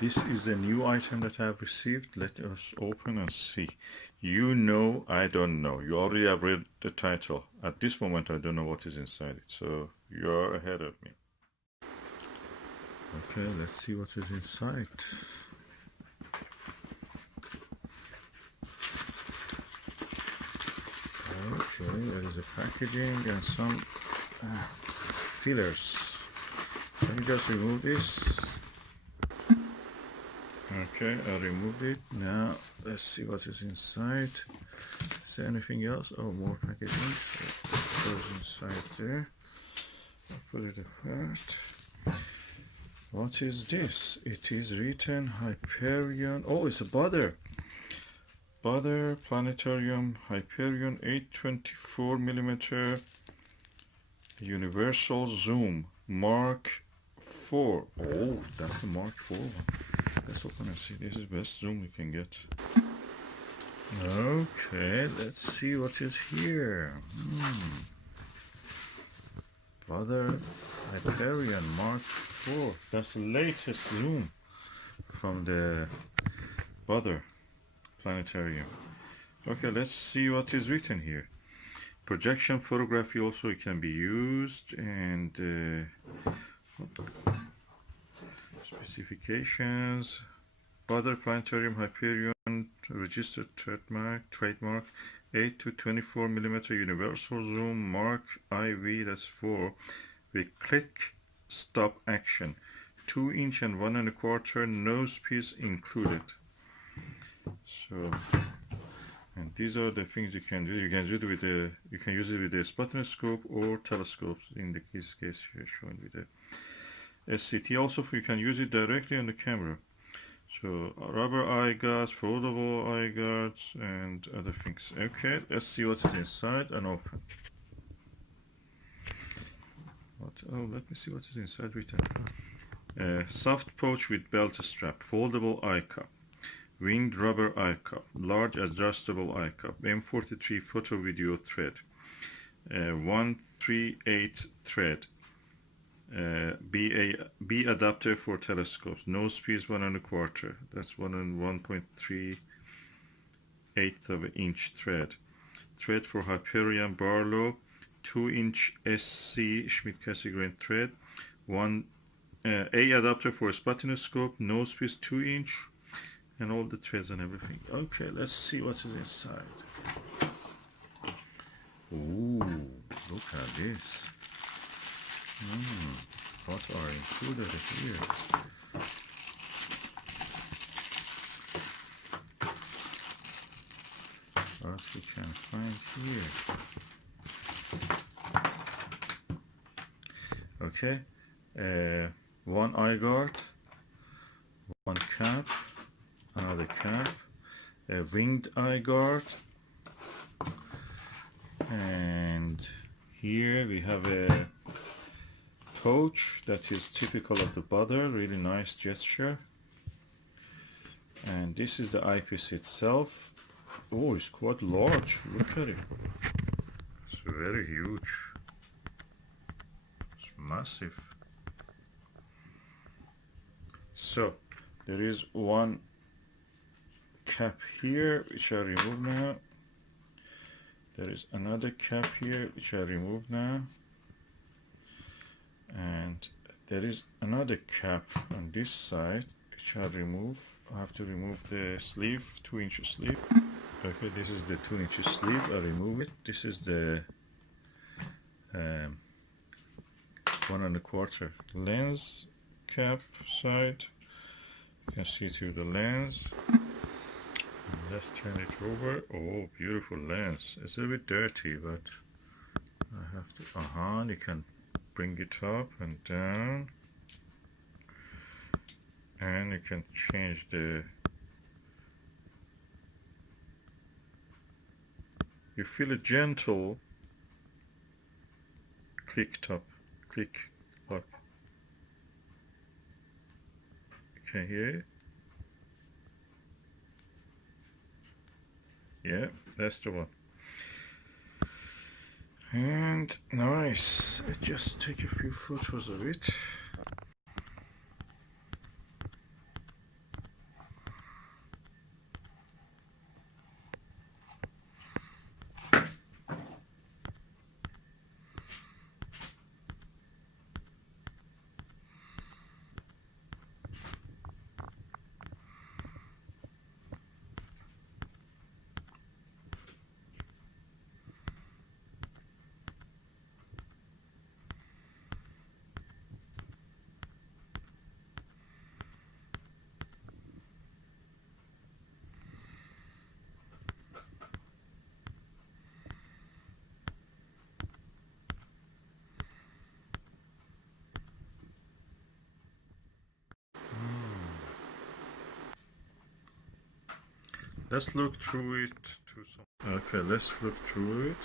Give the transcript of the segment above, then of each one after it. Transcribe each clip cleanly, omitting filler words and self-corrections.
This is a new item that I have received. Let us open and see. You know, I don't know. You already have read the title. At this moment, I don't know what is inside it. So you're ahead of me. Okay, let's see what is inside. Okay, there is a packaging and some fillers. Let me just remove this. Okay, I removed it. Now let's see what is inside. Is there anything else? Oh, more packaging. So it goes inside there. I'll put it first. What is this? It is written Hyperion. Oh, it's a Baader. Baader Planetarium Hyperion 824mm Universal Zoom Mark 4. Oh, that's the Mark 4 one. Let's open and see. This is best zoom we can get. Okay, let's see what is here. Baader Hyperion Mark 4. That's the latest zoom from the Baader Planetarium. Okay, let's see what is written here. Projection photography also can be used, and specifications. Baader Planetarium Hyperion registered trademark 8 to 24mm universal zoom Mark IV, that's 4, with click stop action, 2" and 1 1/4 nose piece included. So, and these are the things you can do. You can use it with a sputterscope or telescopes. In this case here shown with the SCT. Also, you can use it directly on the camera. So rubber eye guards, foldable eye guards, and other things. Okay, let's see what's inside and open. Oh, let me see what is inside written. Soft pouch with belt strap, foldable eye cup, winged rubber eye cup, large adjustable eye cup, M43 photo video thread, 138 thread, B adapter for telescopes, nose piece 1 1/4, that's 1 and 1.3/8 thread, thread for Hyperion Barlow, 2" SC Schmidt-Cassegrain thread, A adapter for a sputterscope, nose piece 2", and all the threads and everything. Okay, let's see what is inside. Ooh, look at this. What are included here? What we can find here. Okay, one eye guard, one cap, another cap, a winged eye guard, and here we have a pouch that is typical of the Baader, really nice gesture. And this is the eyepiece itself. Oh, it's quite large. Look at it. It's very huge. It's massive. So there is one cap here which I remove now. There is another cap here which I remove now. And there is another cap on this side which I remove. I have to remove the sleeve, 2" sleeve. Okay, this is the 2" sleeve. I remove it. This is the 1 1/4 lens cap side. You can see through the lens. Let's turn it over. Oh, beautiful lens. It's a bit dirty, but I have to. You can bring it up and down, and you can change the. You feel a gentle click lock. You can hear it. Yeah, that's the one. And nice. Let's just take a few photos of it. Let's look through it to some. Okay, let's look through it.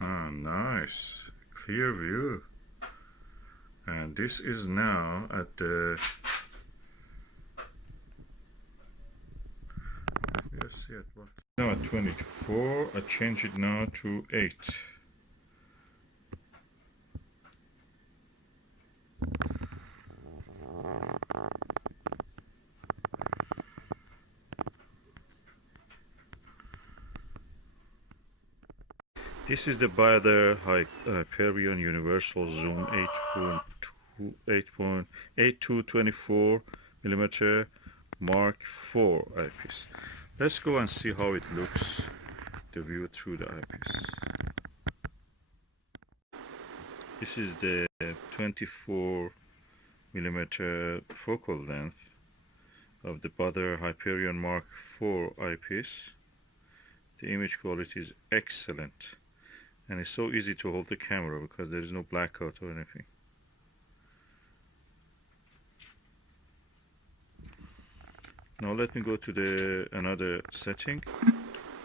Nice. Clear view. And this is now at the. Let's see at what. Now at 24. I change it now to 8. This is the Baader Hyperion Universal Zoom 8.8224 mm Mark IV eyepiece. Let's go and see how it looks, the view through the eyepiece. This is the 24 mm focal length of the Baader Hyperion Mark IV eyepiece. The image quality is excellent. And it's so easy to hold the camera because there is no blackout or anything. Now let me go to another setting.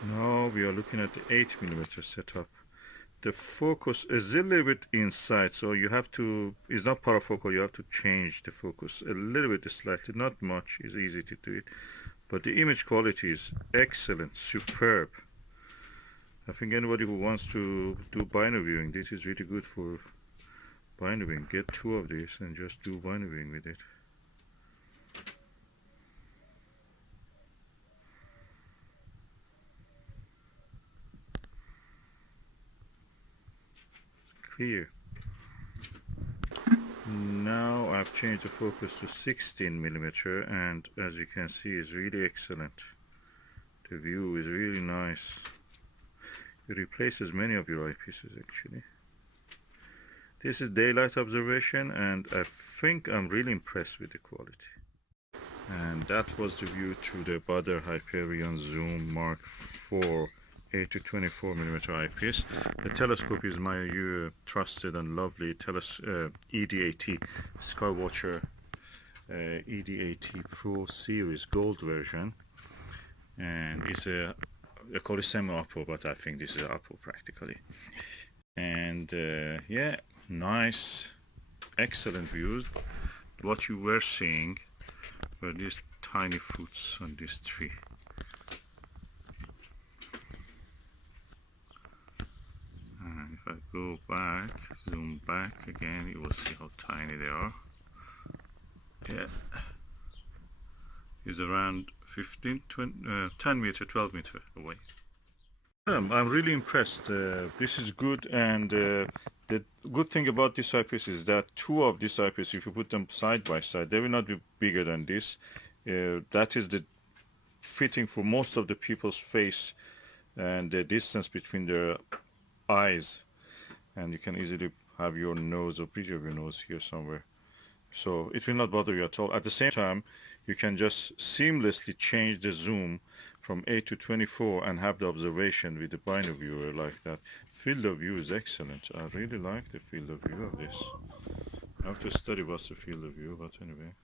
Now we are looking at the 8 mm setup. The focus is a little bit inside, so you have to, it's not parafocal, you have to change the focus a little bit slightly, not much, it's easy to do it. But the image quality is excellent, superb. I think anybody who wants to do binary viewing, this is really good for binary viewing. Get 2 of these and just do binary viewing with it. Clear. Now I've changed the focus to 16 mm, and as you can see, it's really excellent. The view is really nice. It replaces many of your eyepieces actually. This is daylight observation, and I think I'm really impressed with the quality. And that was the view through the Baader Hyperion Zoom Mark IV 8-24 mm eyepiece. The telescope is my trusted and lovely ED80 Skywatcher ED80 Pro Series Gold version, and it's I call it semi-oppo, but I think this is oppo practically. And yeah, nice, excellent views. What you were seeing were these tiny fruits on this tree. And if I go back, zoom back again, you will see how tiny they are. Yeah, it's around 15, 20, 10 meter, 12 meter away. I'm really impressed. This is good, and the good thing about this eyepiece is that 2 of these eyepieces, if you put them side by side, they will not be bigger than this. That is the fitting for most of the people's face, and the distance between their eyes, and you can easily have your nose or bridge of your nose here somewhere, so it will not bother you at all. At the same time, you can just seamlessly change the zoom from 8 to 24 and have the observation with the binary viewer like that. Field of view is excellent. I really like the field of view of this. I have to study what's the field of view, but anyway.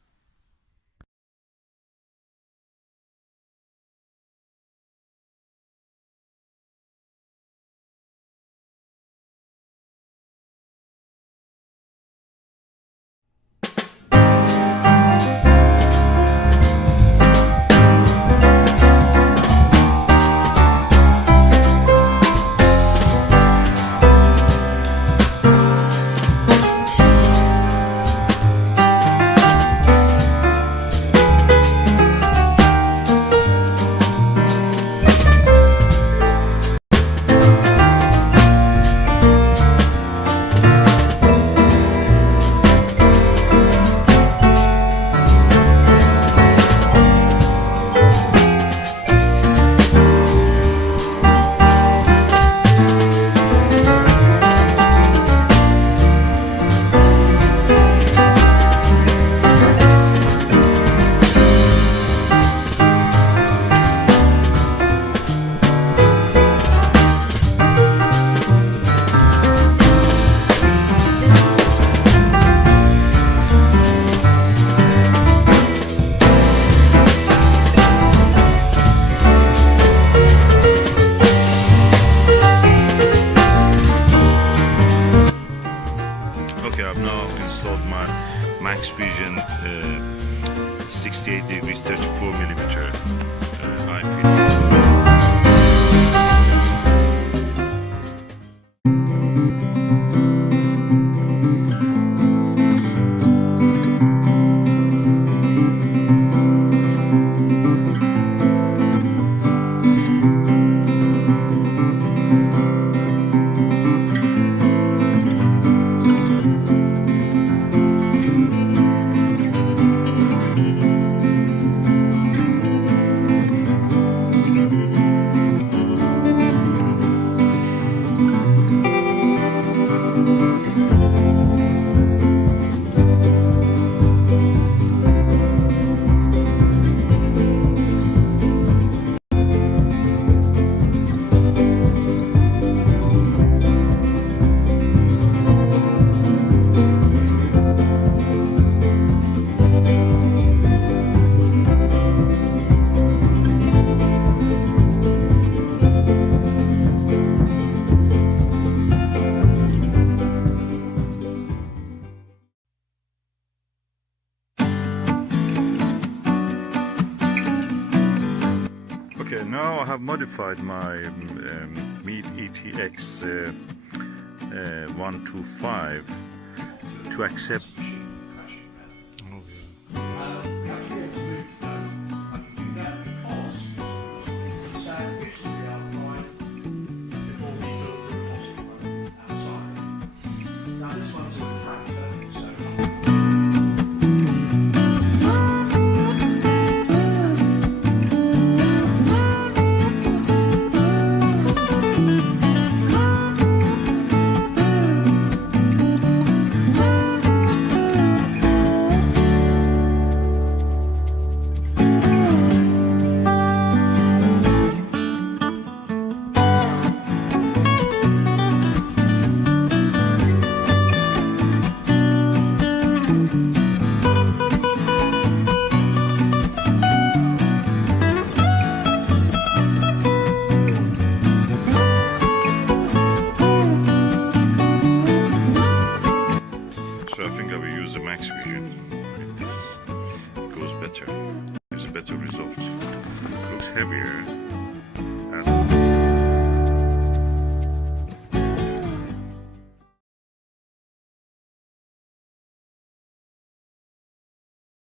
68 degrees 34 millimeter eyepiece. Okay, now I have modified my Mead ETX 125 to accept. So I think I will use the Max Vision with this. It goes better. There's a better result. It looks heavier. And